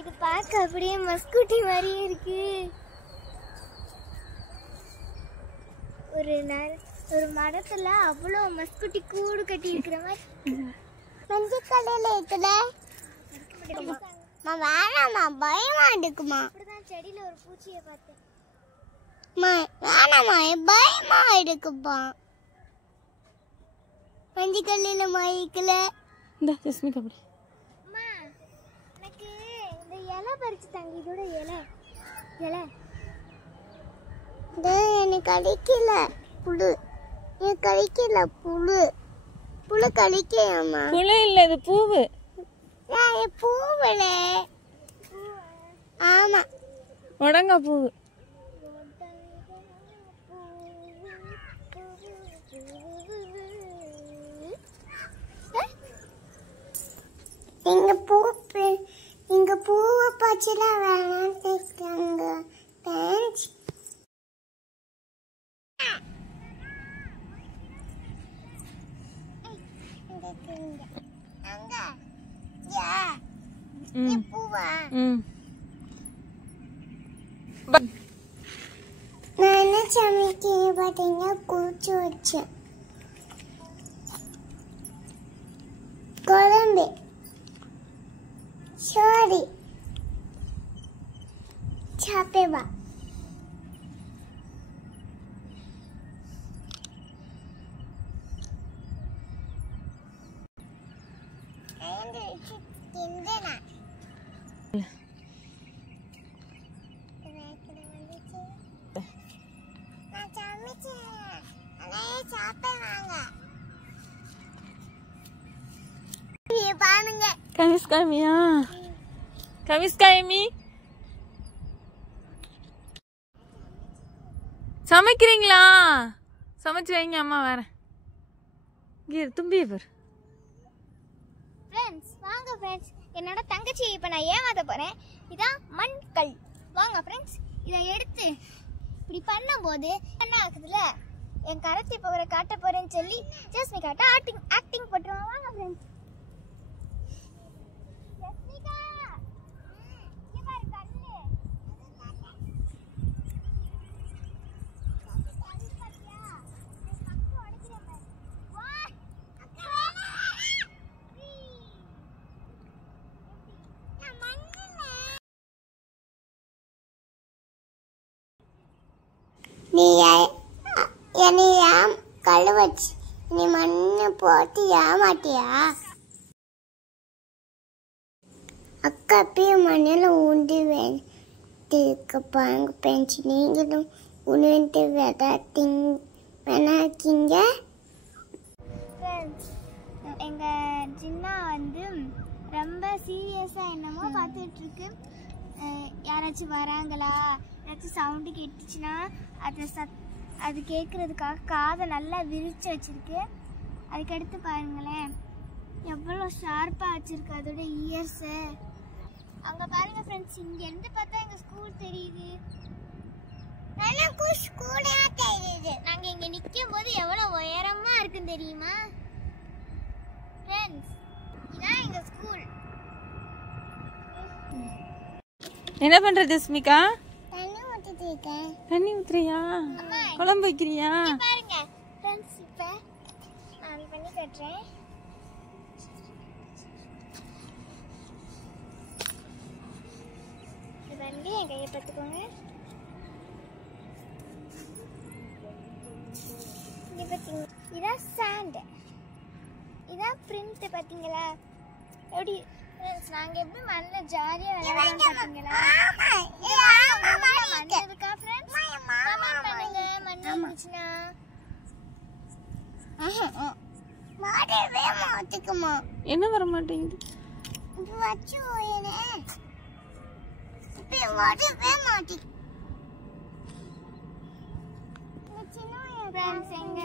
இது பார்க்க அப்படியே மஸ்குட்டி மாதிரியே இருக்கு. ஒரு மரத்துல அவ்வளோ மஸ்குட்டி கூடு கட்டி இருக்கிற மாதிரி மஞ்சள் கடையில இருக்குல்ல. வேணாமா, பயமா இருக்குமா? அப்படிதான் செடியில ஒரு பூச்சியை பார்த்தேன். வேணாமா, பயமா இருக்குப்பா. மஞ்சள் கல்லில மயக்கல. இந்த ஜஸ்மிகா அப்படி அம்மா, எனக்கு இந்த இலை பறிச்சு தாங்க. இதோட இலை எனக்கு கடிக்கல. புழு எனக்கு கடிக்கல. புழு கடிக்கலாமா? புழு இல்ல, இது பூவு. பூவுல ஆமா, முடங்க பூவு. இங்க பூவை பச்சைலாம் வேணாம் கேட்காங்க. தேங்க்ஸ். நான் என்ன சமைக்கிறேன் பார்த்தீங்கன்னா, குளிச்சு வச்சேன் குழம்பு. சாரி, சாப்பிடுவா. கமிஸ்காமியா? கமிஸ்காமி சமைக்கிறீங்களா? சமைச்சு வைங்க, அம்மா வரேன். தும்பிய பேர் ஃப்ரெண்ட்ஸ், வாங்க ஃப்ரெண்ட்ஸ், என்னோட தங்கச்சி இப்போ நான் ஏமாத்த போகிறேன். இதான் மண்கல். வாங்க ஃப்ரெண்ட்ஸ், இதை எடுத்து இப்படி பண்ணும்போது என்ன ஆகுதுல்ல, என் கரத்தி பவரை காட்ட போகிறேன்னு சொல்லி ஜஸ்மிகாட்ட ஆக்டிங் பண்ணுறோம். வாங்க ஃப்ரெண்ட்ஸ். ஜஸ்மிகா, இங்க பாரு கல்லு. நீ என்னையா கல்லு வச்சு நீ மண்ணு போட்டு ஏமாட்டியா? அக்கா அப்பயும் மண்ணில் ஊண்டி வேண்டிருக்கப்பாங்க பெஞ்சு. நீங்களும் உணர்ந்து வேணாக்கிங்க. எங்கள் ஜின்னா வந்து ரொம்ப சீரியஸாக என்னமோ பார்த்துட்ருக்கு. யாராச்சும் வராங்களா, ஏதாச்சும் சவுண்டு கேட்டுச்சுன்னா அது கேட்குறதுக்காக காதை நல்லா விரிச்சு வச்சிருக்கு. அதுக்கடுத்து பாருங்களேன் எவ்வளோ ஷார்ப்பாக வச்சிருக்கு அதோட இயர்ஸு. அங்கே பாருங்க ஃப்ரெண்ட்ஸ், இங்கேருந்து பார்த்தா எங்கள் ஸ்கூல் தெரியுது. ஸ்கூலே தெரியுது. நாங்கள் இங்கே நிற்கும் போது எவ்வளோ உயரமாக இருக்குன்னு தெரியுமா ஃப்ரெண்ட்ஸ்? இதான் எங்கள் ஸ்கூல். என்ன பண்ற ஜஸ்மிகா? தண்ணி ஊத்திட்டு இருக்கேன். தண்ணி ஊத்துறியா? குழம்பு வைக்கிறியா? பாருங்க ஃப்ரெண்ட்ஸ், இப்போ நான் பண்ணி கட்டுறேன். இது வந்து என் கையை பார்த்துக்கோங்க. இது பார்த்தீங்க, இதான் சாண்டு, இதான் பிரிண்ட். பார்த்தீங்களா எப்படி ஃப்ரெண்ட்ஸ் நாங்கள் எப்படி மண்ணில் ஜாலியாக விளையாடுறோம் பார்த்தீங்களா? மண் இருக்கா ஃப்ரெண்ட்ஸ்? கமெண்ட் பண்ணுங்க மண் இருந்துச்சுன்னா. மாட்டுக்குமா? என்ன வர மாட்டேங்குது? இது வச்சு வரவே மாட்டேங்குது. சின்ன எங்க